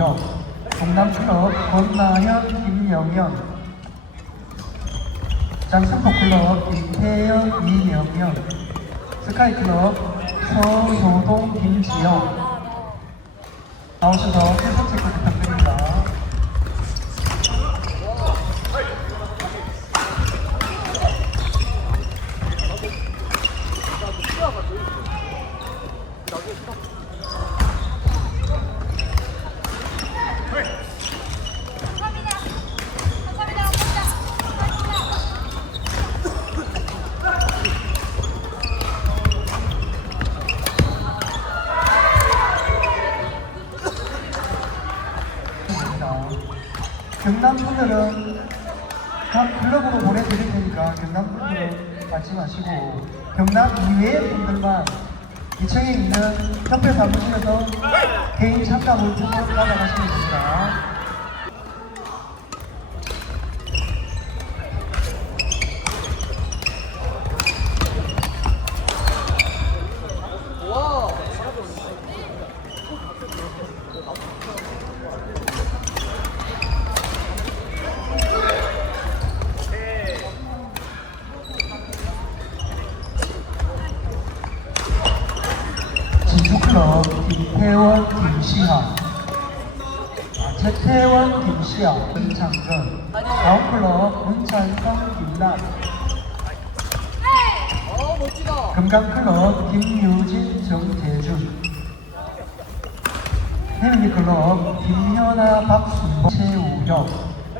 최우혁, 동남클럽 권나현, 김영현, 장승포클럽 이태연, 이명현, 스카이클럽 서효동, 김지영. 나오셔서 센터 체크 부탁드립니다. 경남 분들은 각 클럽으로 보내드릴 테니까 경남 분들은 받지 마시고 경남 이외의 분들만 2층에 있는 협회 사무실에서 개인 참가 물품을 받아가시면 됩니다. 진주클럽 김태원, 김시하, 최태원, 김시하, 은창근, 다운클럽 문찬성, 김남, 금강클럽 김유진, 정대준, 해밀리클럽 김현아, 박순복, 최우혁,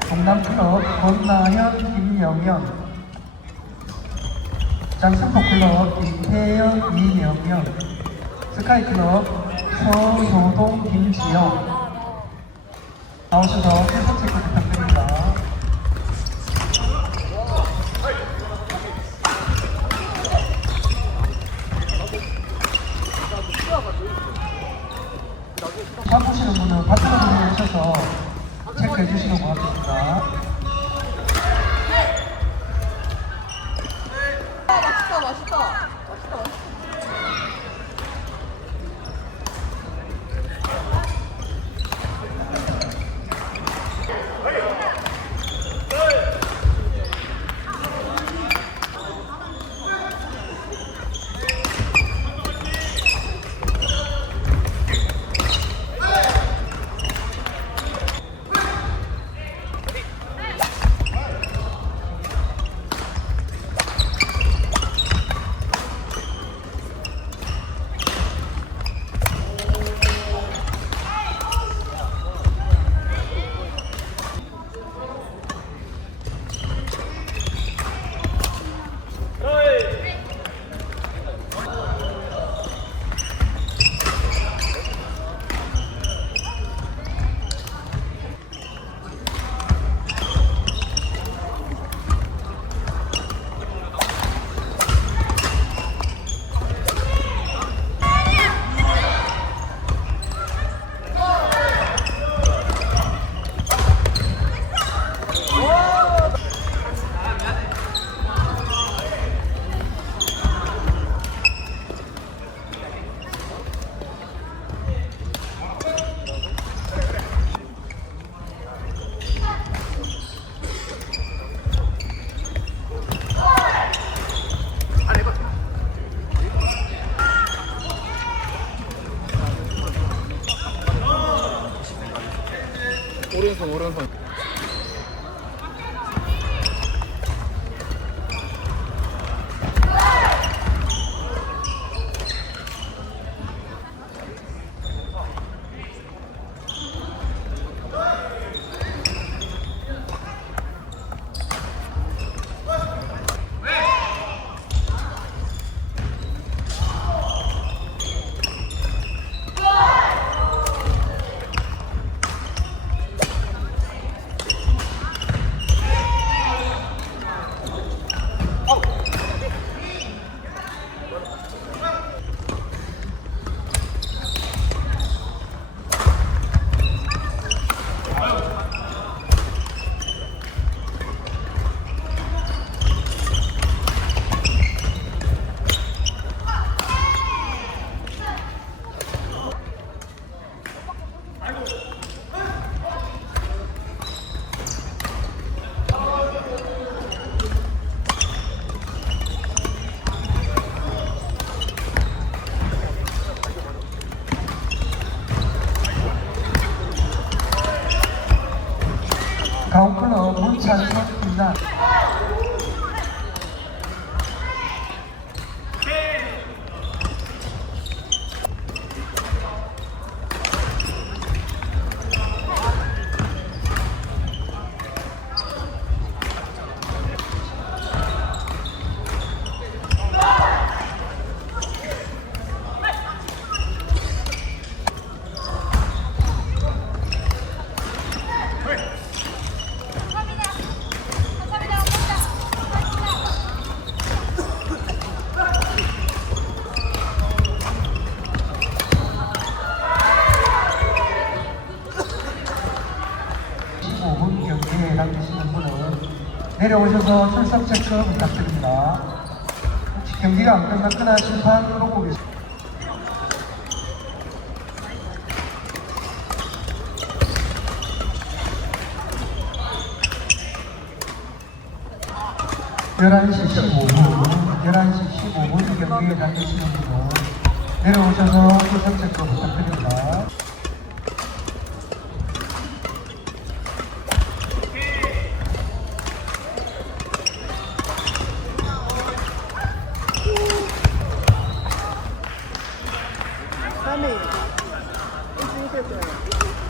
동남클럽 권나현, 김영현, 장승포클럽 이태연, 이명현, 스카이클럽 서효동, 김지영. 나오셔서 센터 체크 부탁드립니다. 바꾸시는 분은 바꾸는 분이 오셔서 체크해 주시면 고맙겠습니다. 맛있다. 오른손. 다운클럽 문찬석 팀장. 경기에 해당되시는 분은 내려오셔서 출석 체크 부탁드립니다. 혹시 경기가 안 끝났거나 심판 보고 계십니까? (11시 15분) 경기에 해당되시는 분은 내려오셔서 출석 체크 부탁드립니다.